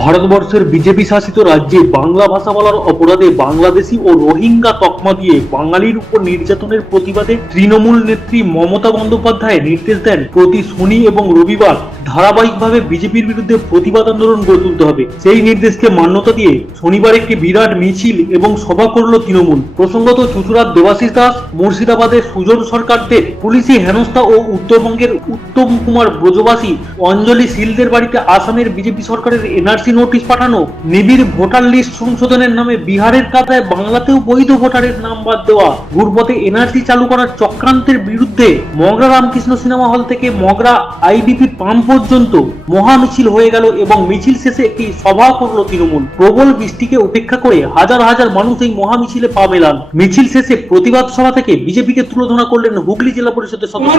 ভারতবর্ষের বিজেপি শাসিত রাজ্যে বাংলা ভাষা বলার অপরাধে বাংলাদেশি ও রোহিঙ্গা তকমা দিয়ে বাঙালির উপর নির্যাতনের প্রতিবাদে তৃণমূল নেত্রী মমতা বন্দ্যোপাধ্যায় নির্দেশ দেন প্রতি শনি এবং রবিবার ধারাবাহিকভাবে বিজেপির বিরুদ্ধে প্রতিবাদ আন্দোলন গড়ে তুলতে হবে। সেই নির্দেশকে মান্যতা দিয়ে শনিবার একটি বিরাট মিছিল এবং সভা করল তৃণমূল। প্রসঙ্গত চুঁচুড়ার দেবাশিস দাস, মুর্শিদাবাদের সুজন সরকারদের পুলিশি হেনস্থা ও উত্তরবঙ্গের উত্তম কুমার ব্রজবাসী অঞ্জলি শীলদের বাড়িতে আসামের বিজেপি সরকারের এনআরসি নোটিশ পাঠানো, নিবিড় ভোটার লিস্ট সংশোধনের নামে বিহারের কাতায় বাংলাতেও বৈধ ভোটারের নাম বাদ দেওয়া, ঘুরপথে এনআরসি চালু করার চক্রান্তের বিরুদ্ধে মগরা রামকৃষ্ণ সিনেমা হল থেকে মগরা আইডিপি পাম্প পর্যন্ত মহা মিছিল হয়ে গেল এবং মিছিল শেষে একটি সভা করল তৃণমূল। প্রবল বৃষ্টিকে উপেক্ষা করে হাজার হাজার মানুষ এই মহা মিছিলে পা মেলান। মিছিল শেষে প্রতিবাদ সভা থেকে বিজেপিকে তুলোধনা করলেন হুগলি জেলা পরিষদের সদস্য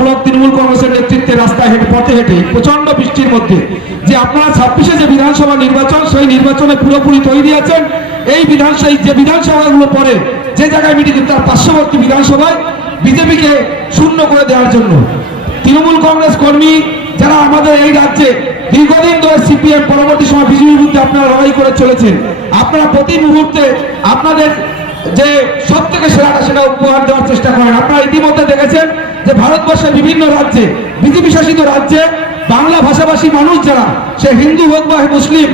ব্লক তৃণমূল কংগ্রেসের নেতৃত্বে রাস্তায় হেঁটে পথে হেঁটে প্রচন্ড বৃষ্টির মধ্যে যে আপনারা 26-এ যে বিধানসভা নির্বাচন, সেই নির্বাচনে পুরোপুরি তৈরি আছেন। এই বিধানসভাগুলো পরে যে জায়গায় মিটিং, তার পার্শ্ববর্তী বিধানসভায় বিজেপিকে শূন্য করে দেওয়ার জন্য তৃণমূল কংগ্রেস কর্মী যারা আমাদের এই রাজ্যে দীর্ঘদিন ধরে সিপিএম, পরবর্তী সময় বিজেপির বিরুদ্ধে আপনারা লড়াই করে চলেছেন। আপনারা প্রতি মুহূর্তে আপনাদের যে সব থেকে সেরাটা সেটা উপহার দেওয়ার চেষ্টা করেন। আপনারা ইতিমধ্যে দেখেছেন যে ভারতবর্ষের বিভিন্ন রাজ্যে, বিজেপি শাসিত রাজ্যে বাংলা ভাষাভাষী মানুষ যারা, সে হিন্দু হোক বা মুসলিম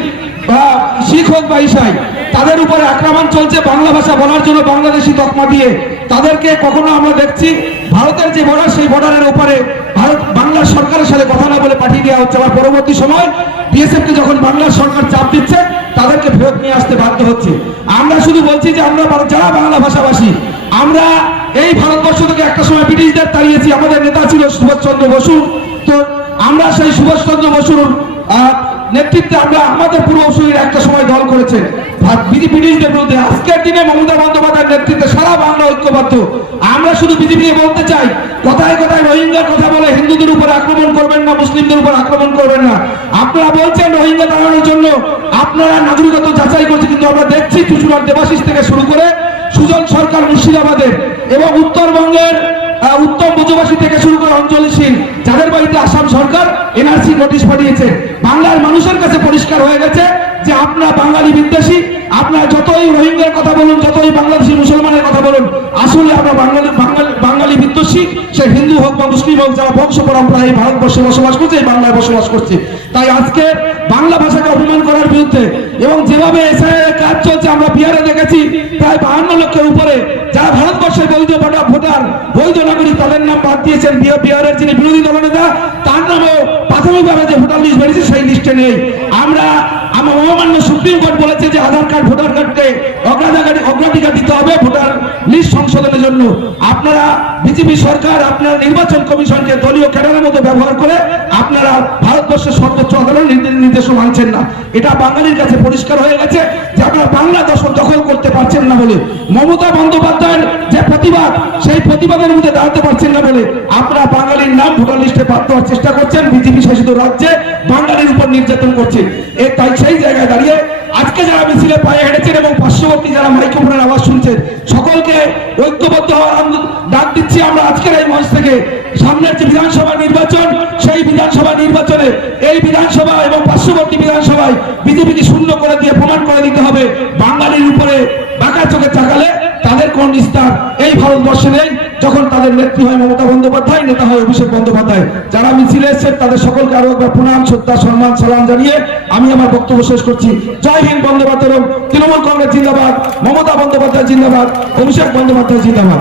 বা শিখ হোক বা ইসাই, তাদের উপরে আক্রমণ চলছে বাংলা ভাষা বলার জন্য বাংলাদেশি তকমা দিয়ে। তাদেরকে কখনো আমরা দেখছি ভারতের যে বর্ডার, সেই বর্ডারের উপরে ভারত বাংলার সরকারের সাথে কথা না বলে পাঠিয়ে দেওয়া হচ্ছে। আবার পরবর্তী সময় বিএসএফকে যখন বাংলার সরকার চাপ দিচ্ছে, তাদেরকে ফেরত নিয়ে আসতে বাধ্য হচ্ছে। আমরা শুধু বলছি যে আমরা যারা বাংলা ভাষাভাষী, আমরা এই ভারতবর্ষ থেকে একটা সময় ব্রিটিশদের তাড়িয়েছি। আমাদের নেতা ছিল সুভাষচন্দ্র বসু। তো আমরা সেই সুভাষচন্দ্র বসুর নেতৃত্বে আমরা আমাদের পূর্বসূরীরা একটা সময় দল করেছে ব্রিটিশদের বিরুদ্ধে। আজকের দিনে মমতা বন্দ্যোপাধ্যায়ের নেতৃত্বে সারা বাংলা ঐক্যবদ্ধ। আমরা শুধু বিজেপিকে বলতে চাই, কথায় কথায় রোহিঙ্গার কথা বলে হিন্দুদের উপর আক্রমণ করবেন না, মুসলিমদের উপর আক্রমণ করবেন না। আপনারা বলছেন রোহিঙ্গা তাড়ানোর জন্য আপনারা নাগরিকত্ব যাচাই করছেন, কিন্তু আমরা দেখছি চুঁচুড়ার দেবাশিস থেকে শুরু করে সুজন সরকার মুর্শিদাবাদের এবং উত্তরবঙ্গের উত্তম ব্রজবাসী থেকে শুরু করে অঞ্জলি শীল, যাদের বাড়িতে আসাম সরকার এনআরসি নোটিশ পাঠিয়েছে। বাংলার মানুষের কাছে পরিষ্কার হয়ে গেছে যে আপনারা বাঙালি বিদ্বেষী। আপনারা যতই রোহিঙ্গার কথা বলুন, যতই বাংলাদেশি মুসলমানের কথা বলুন, আসলে আমরা বাঙালি বিদ্বেষী। সে হিন্দু হোক বা মুসলিম হোক, যারা বংশ পরম্পরা এই ভারতবর্ষে বসবাস করছে, এই বাংলায় বসবাস করছে। তাই আজকে বাংলা ভাষাকে অপমান করার বিরুদ্ধে এবং যেভাবে এসআইআর কাজ চলছে, আমরা বিহারে দেখেছি প্রায় 52 লক্ষের উপরে যারা ভারতবর্ষের বৈধ ভোটার, বৈধ নাগরিক, তাদের নাম বাদ দিয়েছেন। বিহারের যিনি বিরোধী দলনেতা, তার নামেও প্রাথমিকভাবে যে ভোটার লিস্ট বেরিয়েছে সেই লিস্টে নেই। আমার মহামান্য সুপ্রিম কোর্ট বলেছে যে আধার কার্ড, ভোটার কার্ডকে অগ্রাধিকার দিতে হবে ভোটার লিস্ট সংশোধনের জন্য। আপনারা বিজেপি সরকার, আপনারা নির্বাচন কমিশনকে দলীয় ক্যাডারের মতো ব্যবহার করে আপনারা ভারতবর্ষের সর্বোচ্চ আদালতের নির্দেশ মানছেন না। এটা বাঙালির কাছে পরিষ্কার হয়ে গেছে যে আপনারা বাংলা দখল করতে পারছেন না বলে, মমতা বন্দ্যোপাধ্যায়ের যে প্রতিবাদ, সেই প্রতিবাদের মধ্যে দাঁড়াতে পারছেন না বলে আপনারা বাঙালির নাম ভোটার লিস্টে বাদ দেওয়ার চেষ্টা করছেন। বিজেপি শাসিত রাজ্যে বাঙালির উপর নির্যাতন করছে। তাই সেই জায়গায় দাঁড়িয়ে আজকে যারা মিছিলে পায়ে হেঁটেছেন এবং পার্শ্ববর্তী যারা মাইক্রোফোনের আওয়াজ শুনছেন, সকলকে ঐক্যবদ্ধ হওয়ার ডাক দিচ্ছি আমরা আজকের এই মঞ্চ থেকে। সামনের যে বিধানসভা নির্বাচন, সেই বিধানসভা নির্বাচনে এই বিধানসভা এবং পার্শ্ববর্তী বিধানসভায় বিজেপিকে শূন্য করে দিয়ে প্রমাণ করে দিতে হবে বাঙালির উপরে বাঁকা চোখে তাকালে তাদের কোন নিস্তার এই ভারতবর্ষে নেই। যখন তাদের নেত্রী হয় মমতা বন্দ্যোপাধ্যায়, নেতা হয় অভিষেক বন্দ্যোপাধ্যায়। যারা মিছিলে এসেছেন তাদের সকলকে আরো একবার প্রণাম, শ্রদ্ধা, সম্মান, সালাম জানিয়ে আমি আমার বক্তব্য শেষ করছি। জয় হিন্দ, বন্দে মাতরম। তৃণমূল কংগ্রেস জিন্দাবাদ, মমতা বন্দ্যোপাধ্যায় জিন্দাবাদ, অভিষেক বন্দ্যোপাধ্যায় জিন্দাবাদ।